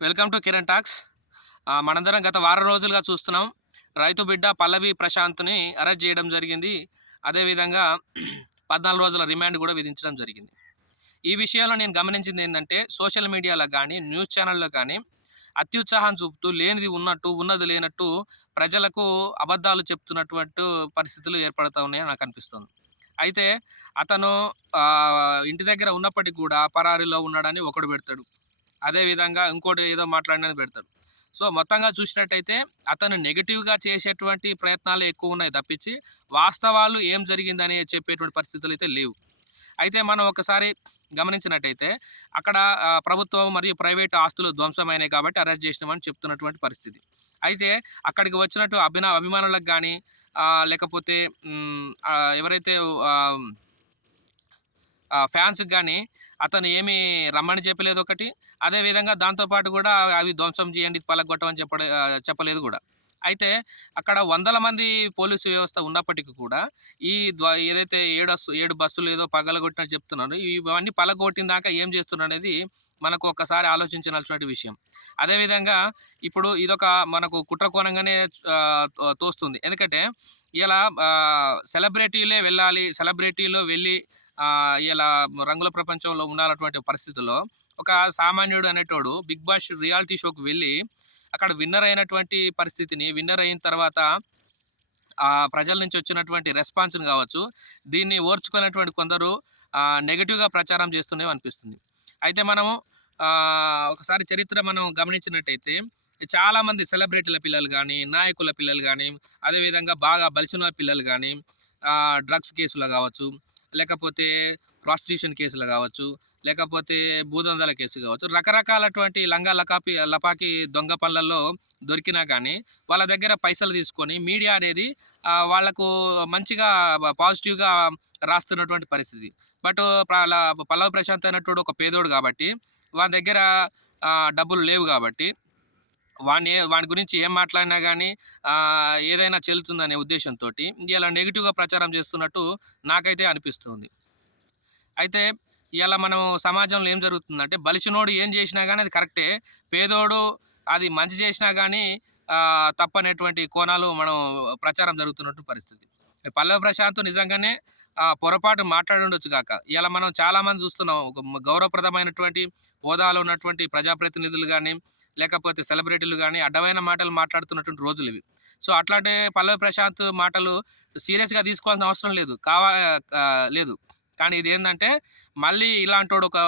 Welcome to Kiran talks. మనందరం గత వారం రోజులుగా చూస్తున్నాం. రైతు బిడ్డ పల్లవి ప్రశాంత్ని అరెస్ట్ చేయడం జరిగింది. అదేవిధంగా పద్నాలుగు రోజుల రిమాండ్ కూడా విధించడం జరిగింది. ఈ విషయంలో నేను గమనించింది ఏంటంటే సోషల్ మీడియాలో కానీ న్యూస్ ఛానల్లో కానీ అత్యుత్సాహం చూపుతూ లేనిది ఉన్నట్టు ఉన్నది లేనట్టు ప్రజలకు అబద్ధాలు చెప్తున్నటువంటి పరిస్థితులు ఏర్పడతా ఉన్నాయని నాకు అనిపిస్తుంది. అయితే అతను ఇంటి దగ్గర ఉన్నప్పటికీ కూడా పరారీలో ఉన్నాడని ఒకడు పెడతాడు. అదేవిధంగా ఇంకోటి ఏదో మాట్లాడినది పెడతాడు. సో మొత్తంగా చూసినట్టయితే అతను నెగిటివ్గా చేసేటువంటి ప్రయత్నాలు ఎక్కువ ఉన్నాయి తప్పించి వాస్తవాలు ఏం జరిగిందని చెప్పేటువంటి పరిస్థితులు అయితే లేవు. అయితే మనం ఒకసారి గమనించినట్టయితే అక్కడ ప్రభుత్వం మరియు ప్రైవేట్ ఆస్తులు ధ్వంసమైనాయి కాబట్టి అరెస్ట్ చేసినామని చెప్తున్నటువంటి పరిస్థితి. అయితే అక్కడికి వచ్చినట్టు అభినా అభిమానులకు కానీ లేకపోతే ఎవరైతే ఫ్యాన్స్కి కానీ అతను ఏమి రమ్మని చెప్పలేదు ఒకటి. అదేవిధంగా దాంతోపాటు కూడా అవి ధ్వంసం చేయండి పలగొట్టమని చెప్ప చెప్పలేదు కూడా. అయితే అక్కడ వందల మంది పోలీసు వ్యవస్థ ఉన్నప్పటికీ కూడా ఈ ద్వా ఏదైతే ఏడు బస్సు ఏడు బస్సులు ఏదో పగలగొట్టినట్టు చెప్తున్నారు ఇవన్నీ పగలగొట్టిన దాకా ఏం చేస్తున్నారు అనేది మనకు ఒక్కసారి ఆలోచించాల్సిన విషయం. అదేవిధంగా ఇప్పుడు ఇదొక మనకు కుట్రకోణంగానే తోస్తుంది. ఎందుకంటే ఇలా సెలబ్రిటీలే వెళ్ళాలి సెలబ్రిటీలో వెళ్ళి ఇలా రంగుల ప్రపంచంలో ఉండాలన్నటువంటి పరిస్థితుల్లో ఒక సామాన్యుడు అనేటోడు బిగ్ బాస్ రియాలిటీ షోకి వెళ్ళి అక్కడ విన్నర్ అయినటువంటి పరిస్థితిని విన్నర్ అయిన తర్వాత ఆ ప్రజల నుంచి వచ్చినటువంటి రెస్పాన్స్ని కావచ్చు దీన్ని ఓర్చుకునేటువంటి కొందరు నెగిటివ్గా నెగటివ్గా ప్రచారం చేస్తూనే అనిపిస్తుంది. అయితే మనము ఒకసారి చరిత్ర మనం గమనించినట్టయితే చాలామంది సెలబ్రిటీల పిల్లలు కానీ నాయకుల పిల్లలు కానీ అదేవిధంగా బాగా బలిసిన పిల్లలు కానీ డ్రగ్స్ కేసులో కావచ్చు లేకపోతే ప్రాస్టిట్యూషన్ కేసులు కావచ్చు లేకపోతే భూదందాల కేసు కావచ్చు రకరకాలటువంటి లంగా లకాపి లపాకి దొంగ పనులలో దొరికినా కానీ వాళ్ళ దగ్గర పైసలు తీసుకొని మీడియా అనేది వాళ్ళకు వాళ్ళకు మంచిగా పాజిటివ్గా రాస్తున్నటువంటి పరిస్థితి. బట్ పల్లవ ప్రశాంత్ అన్నట్టు ఒక పేదోడు కాబట్టి వాళ్ళ దగ్గర డబ్బులు లేవు కాబట్టి వాడిని వాడి గురించి ఏం మాట్లాడినా కానీ ఏదైనా చెల్లుతుందనే ఉద్దేశంతో ఇలా నెగిటివ్గా ప్రచారం చేస్తున్నట్టు నాకైతే అనిపిస్తుంది. అయితే ఇలా మనం సమాజంలో ఏం జరుగుతుందంటే బలిసినోడు ఏం చేసినా కానీ అది కరెక్టే పేదోడు అది మంచి చేసినా కానీ తప్పనేటువంటి కోణాలు మనం ప్రచారం జరుగుతున్నట్టు పరిస్థితి. పల్లవి ప్రశాంత్ నిజంగానే పొరపాటు మాట్లాడి ఉండొచ్చు కాక ఇలా మనం చాలామంది చూస్తున్నాం ఒక గౌరవప్రదమైనటువంటి హోదాలో ఉన్నటువంటి ప్రజాప్రతినిధులు కానీ లేకపోతే సెలబ్రిటీలు కానీ అడ్డమైన మాటలు మాట్లాడుతున్నటువంటి రోజులు ఇవి. సో అట్లాంటి పల్లవి ప్రశాంత్ మాటలు సీరియస్గా తీసుకోవాల్సిన అవసరం లేదు. కావా లేదు. కానీ ఇది ఏంటంటే మళ్ళీ ఇలాంటోడు ఒక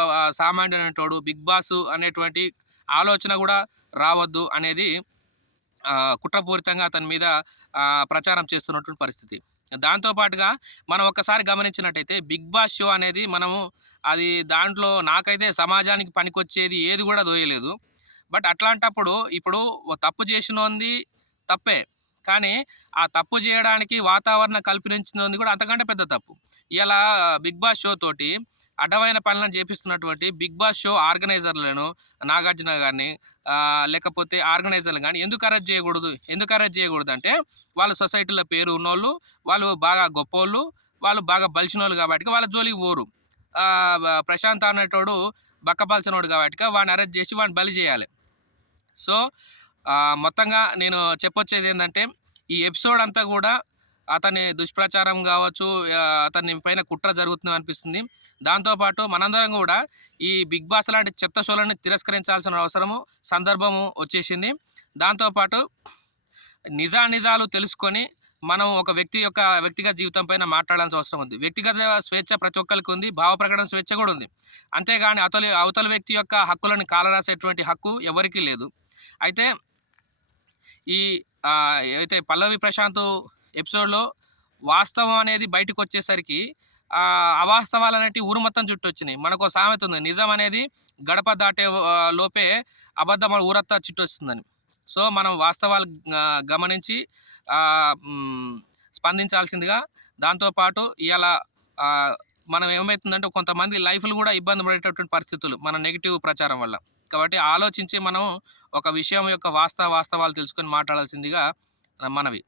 సామాన్యుడు అనేటోడు బిగ్ బాస్ అనేటువంటి ఆలోచన కూడా రావద్దు అనేది కుట్రపూరితంగా అతని మీద ప్రచారం చేస్తున్నటువంటి పరిస్థితి. దాంతోపాటుగా మనం ఒక్కసారి గమనించినట్టయితే బిగ్ బాస్ షో అనేది మనము అది దాంట్లో నాకైతే సమాజానికి పనికొచ్చేది ఏది కూడా దోయలేదు. బట్ అట్లాంటప్పుడు ఇప్పుడు తప్పు చేసినోంది తప్పే. కానీ ఆ తప్పు చేయడానికి వాతావరణం కల్పించినది కూడా అంతకంటే పెద్ద తప్పు. ఇలా బిగ్ బాస్ షో తోటి అడ్డమైన పనులను చేపిస్తున్నటువంటి బిగ్ బాస్ షో ఆర్గనైజర్లను నాగార్జున గారిని లేకపోతే ఆర్గనైజర్లు కానీ ఎందుకు అరెస్ట్ చేయకూడదు? ఎందుకు అరెస్ట్ చేయకూడదు అంటే వాళ్ళ సొసైటీలో పేరు ఉన్నోళ్ళు వాళ్ళు బాగా గొప్పోళ్ళు వాళ్ళు బాగా బలిచినోళ్ళు వాళ్ళు కాబట్టి వాళ్ళ జోలికి పోరు. ప్రశాంత్ అనేటోడు బక్కపల్చినోడు కాబట్టి వాడిని అరెస్ట్ చేసి వాడిని బలి చేయాలి. సో మొత్తంగా నేను చెప్పొచ్చేది ఏంటంటే ఈ ఎపిసోడ్ అంతా కూడా అతని దుష్ప్రచారం కావచ్చు అతని పైన కుట్ర జరుగుతుంది అనిపిస్తుంది. దాంతోపాటు మనందరం కూడా ఈ బిగ్ బాస్ లాంటి చెత్త షోలను తిరస్కరించాల్సిన అవసరము సందర్భము వచ్చేసింది. దాంతోపాటు నిజా నిజాలు తెలుసుకొని మనం ఒక వ్యక్తి యొక్క వ్యక్తిగత జీవితం పైన మాట్లాడాల్సిన అవసరం ఉంది. వ్యక్తిగత స్వేచ్ఛ ప్రతి ఒక్కరికి ఉంది భావ ప్రకటన స్వేచ్ఛ కూడా ఉంది. అంతేగాని అవతలి అవతల వ్యక్తి యొక్క హక్కులను కాలరాసేటువంటి హక్కు ఎవరికీ లేదు. అయితే ఈ అయితే పల్లవి ప్రశాంత్ ఎపిసోడ్లో వాస్తవం అనేది బయటకు వచ్చేసరికి అవాస్తవాలు అనేవి ఊరు మొత్తం చుట్టూ వచ్చినాయి మనకు ఒక సామెత ఉంది నిజం అనేది గడప దాటే లోపే అబద్ధం ఊరంతా చుట్టూ వస్తుందని సో మనం వాస్తవాలు గమనించి స్పందించాల్సిందిగా దాంతోపాటు ఇలా మనం ఏమవుతుందంటే కొంతమంది లైఫ్లు కూడా ఇబ్బంది పడేటటువంటి పరిస్థితులు మన నెగిటివ్ ప్రచారం వల్ల. కాబట్టి ఆలోచించి మనం ఒక విషయం యొక్క వాస్తవ వాస్తవాలు తెలుసుకొని మాట్లాడాల్సిందిగా మనవి.